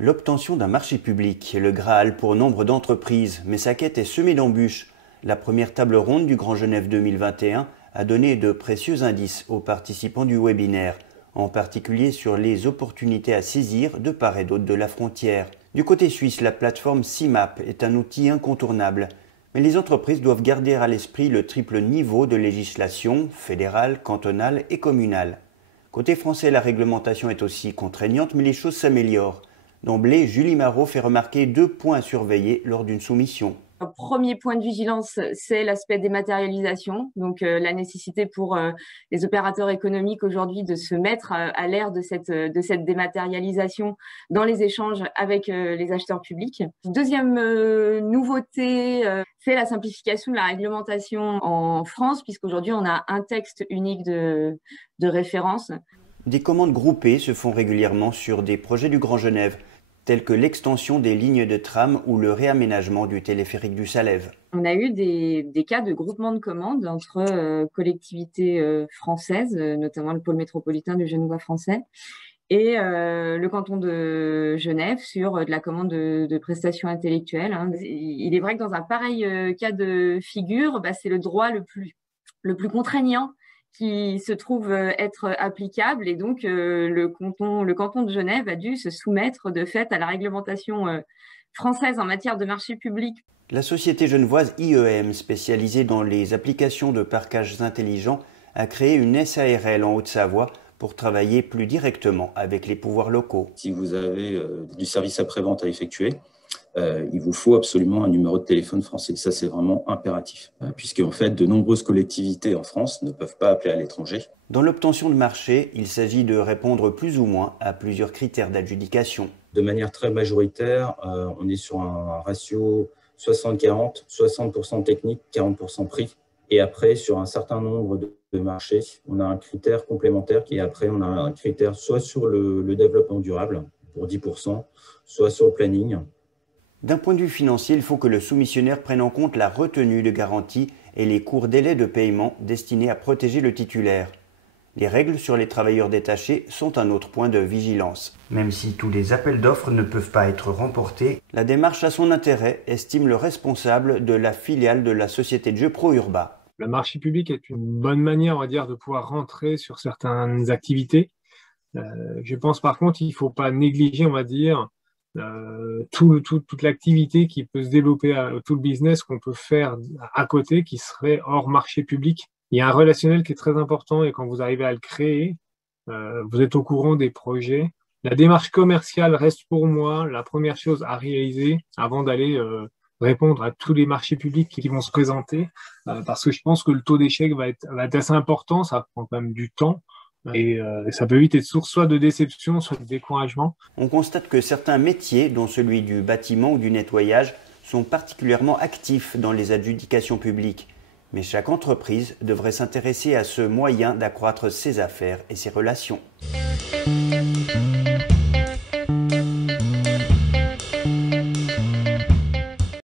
L'obtention d'un marché public est le Graal pour nombre d'entreprises, mais sa quête est semée d'embûches. La première table ronde du Grand Genève 2021 a donné de précieux indices aux participants du webinaire, en particulier sur les opportunités à saisir de part et d'autre de la frontière. Du côté suisse, la plateforme CIMAP est un outil incontournable, mais les entreprises doivent garder à l'esprit le triple niveau de législation fédérale, cantonale et communale. Côté français, la réglementation est aussi contraignante, mais les choses s'améliorent. D'emblée, Julie Marot fait remarquer 2 points à surveiller lors d'une soumission. Un premier point de vigilance, c'est l'aspect dématérialisation, donc la nécessité pour les opérateurs économiques aujourd'hui de se mettre à l'ère de cette dématérialisation dans les échanges avec les acheteurs publics. Deuxième nouveauté, c'est la simplification de la réglementation en France, puisqu'aujourd'hui on a un texte unique de référence. Des commandes groupées se font régulièrement sur des projets du Grand Genève, tels que l'extension des lignes de tram ou le réaménagement du téléphérique du Salève. On a eu des cas de groupement de commandes entre collectivités françaises, notamment le pôle métropolitain du Genevois français, et le canton de Genève sur de la commande de prestations intellectuelles. Il est vrai que dans un pareil cas de figure, c'est le droit le plus contraignant qui se trouve être applicable, et donc le canton de Genève a dû se soumettre de fait à la réglementation française en matière de marché public. La société genevoise IEM, spécialisée dans les applications de parcages intelligents, a créé une SARL en Haute-Savoie pour travailler plus directement avec les pouvoirs locaux. Si vous avez du service après-vente à effectuer, il vous faut absolument un numéro de téléphone français. Ça, c'est vraiment impératif, puisque en fait, de nombreuses collectivités en France ne peuvent pas appeler à l'étranger. Dans l'obtention de marché, il s'agit de répondre plus ou moins à plusieurs critères d'adjudication. De manière très majoritaire, on est sur un ratio 60-40, 60% technique, 40% prix. Et après, sur un certain nombre de marchés, on a un critère complémentaire et après, on a un critère soit sur le développement durable pour 10%, soit sur le planning. D'un point de vue financier, il faut que le soumissionnaire prenne en compte la retenue de garantie et les courts délais de paiement destinés à protéger le titulaire. Les règles sur les travailleurs détachés sont un autre point de vigilance. Même si tous les appels d'offres ne peuvent pas être remportés, la démarche a son intérêt, estime le responsable de la filiale de la société de jeux ProUrba. Le marché public est une bonne manière, on va dire, de pouvoir rentrer sur certaines activités. Je pense par contre qu'il ne faut pas négliger, on va dire, toute l'activité qui peut se développer, tout le business qu'on peut faire à côté qui serait hors marché public. Il y a un relationnel qui est très important et quand vous arrivez à le créer, vous êtes au courant des projets. La démarche commerciale reste pour moi la première chose à réaliser avant d'aller répondre à tous les marchés publics qui vont se présenter, parce que je pense que le taux d'échec va être assez important, ça prend quand même du temps. Et ça peut vite être source soit de déception, soit de découragement. On constate que certains métiers, dont celui du bâtiment ou du nettoyage, sont particulièrement actifs dans les adjudications publiques. Mais chaque entreprise devrait s'intéresser à ce moyen d'accroître ses affaires et ses relations.